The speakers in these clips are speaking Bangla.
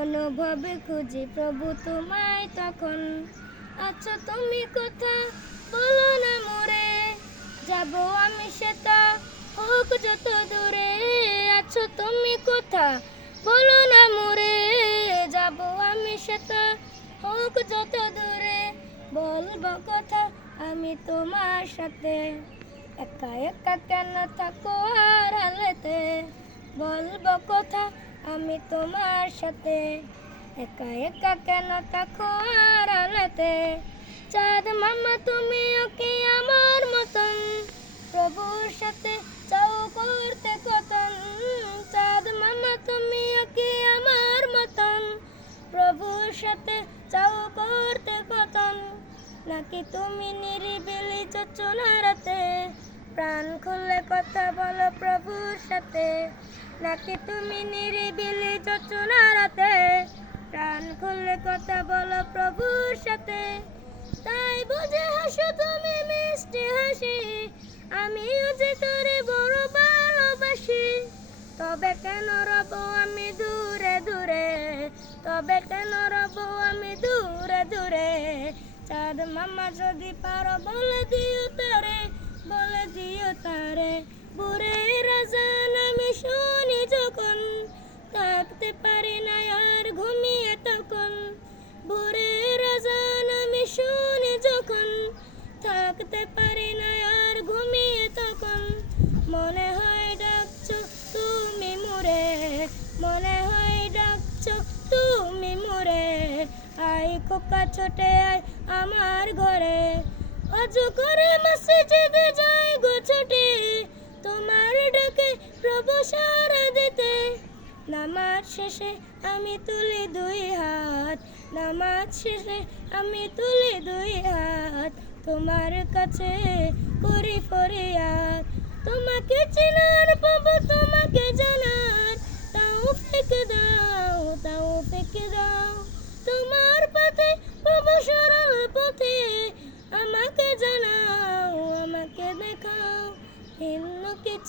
অনুভবে খুঁজি, প্রভু তোমায় তখন। আচ্ছা তুমি কথা বলো না মোরে, যাব আমি সেটা হোক যত দূরে। আছো তুমি কথা বলো না মোরে, যাব আমি সেটা হোক যত দূরে। বলব কথা আমি তোমার সাথে। একা একা কেন থাকো আর হালেতে? বলব কথা আমি তোমার সাথে একা একা কেন থাকো আর হালেতে চাঁদ মামা, তুমিও কি আমার মতন? প্রভুর সাথে চাও করতে কতন? চাঁদ মামা, তুমিও কি আমার মতন? প্রভুর সাথে চাও করতে কতন? নাকি তুমি নিরিবিলি চচনারাতে প্রাণ খুলে কথা বলো প্রভুর সাথে। নাকি তুমি নিরিবিলি চচনারাতে প্রাণ খুলে কথা বলো প্রভুর সাথে। তাই বুঝে হাসো তুমি মিষ্টি হাসি, আমিও যে তোরে বড় ভালোবাসি। তবে কেন রব আমি দূরে দূরে, তবে কেন রব আমি দূরে দূরে? চাঁদ মামা যদি পারো বলে দিও তারে, বলে দিও তারে, বুড়ে থাকতে পারি না আর ঘুমিয়ে তখন। বুড়ে রাজান আমি শুনি যখন। থাকতে পারি না আর ঘুমিয়ে তখন। মনে হয় ডাকছো, তুমি মোরে। মনে হয় ডাকছো, তুমি মোরে। আই খোকা ছোটে আয় আমার ঘরে। অজু করে মসজিদে যাই গো ছুটে। তোমার ডাকে প্রভু সারা দিতে। নামাজ শেষে আমি তুলি দুই হাত। নামাজ শেষে আমি তুলি দুই হাত। তোমার কাছে করি ফরিয়াদ। তোমাকে চেনার পাবো, তোমাকে জানার। তাও ফেকে দাও তাও ফেকে দাও। তোমার পথে পাবো সরল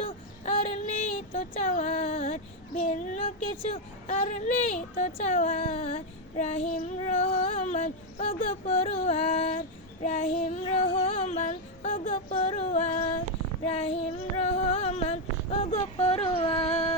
কিছু আর নেই তো চাওয়ার, ভিন্ন কিছু আর নেই তো চাওয়ার। রাহিম রহমান অগ পড়ুয়ার। রাহিম রহমান অগ পড়ুয়ার। রাহিম রহমান অগ পড়ুয়ার।